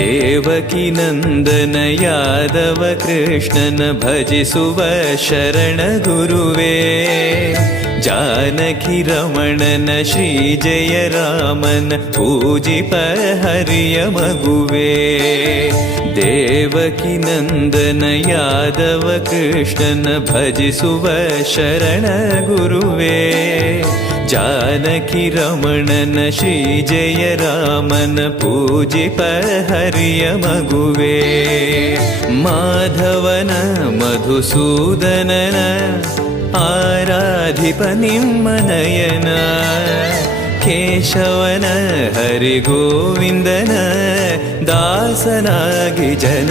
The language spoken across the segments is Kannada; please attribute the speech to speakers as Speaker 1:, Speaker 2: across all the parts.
Speaker 1: देवकी नन्दन यादव कृष्णन भज सुव शरण गुरुवे जनकी रमण न श्रीजय रामन पूजिपहर्य मगुवे। देवकी नन्दन यादव कृष्णन भज सुव शरण गुरुवे जानकि रमणन श्री जय रामन पूजिपहर्य
Speaker 2: मगुवे। माधवन मधुसूदनन आराधिपनिम्मनयन केशवन हरिगोविन्दन दासनागि दासनागिजन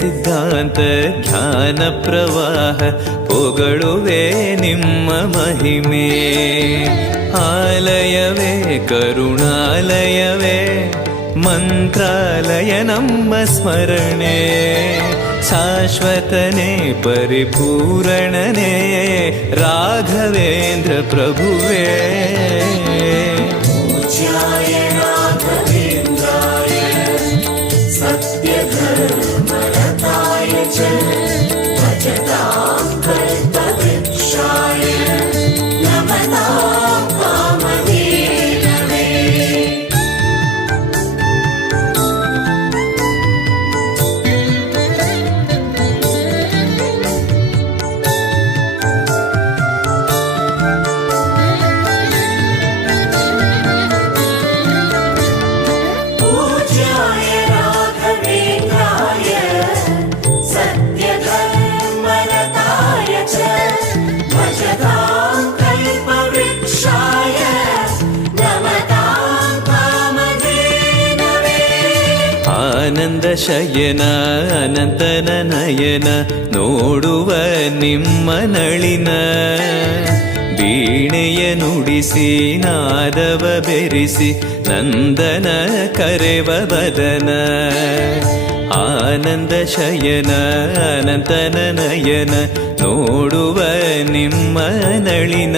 Speaker 1: ಸಿದ್ಧಾಂತ ಜ್ಞಾನ ಪ್ರವಾಹ ಪೊಗಳುವೆ ನಿಮ್ಮ ಮಹಿಮೆ. ಆಲಯವೇ, ಕರುಣಾಲಯವೇ, ಮಂತ್ರಾಲಯ ನಮ್ಮ ಸ್ಮರಣೆ. ಶಾಶ್ವತನೇ, ಪರಿಪೂರಣನೇ, ರಾಘವೇಂದ್ರ ಪ್ರಭುವೇ. ಆನಂದ ಶಯನ ಅನಂತನ ನಯನ ನೋಡುವ ನಿಮ್ಮ ನಳಿನ ವೀಣೆಯ ನುಡಿಸಿ ನಾದವ ಬೆರೆಸಿ ನಂದನ ಕರೆವ ಬದನ ಆನಂದ ಶಯನ ಅನಂತನ ನಯನ ನೋಡುವ ನಿಮ್ಮ ನಳಿನ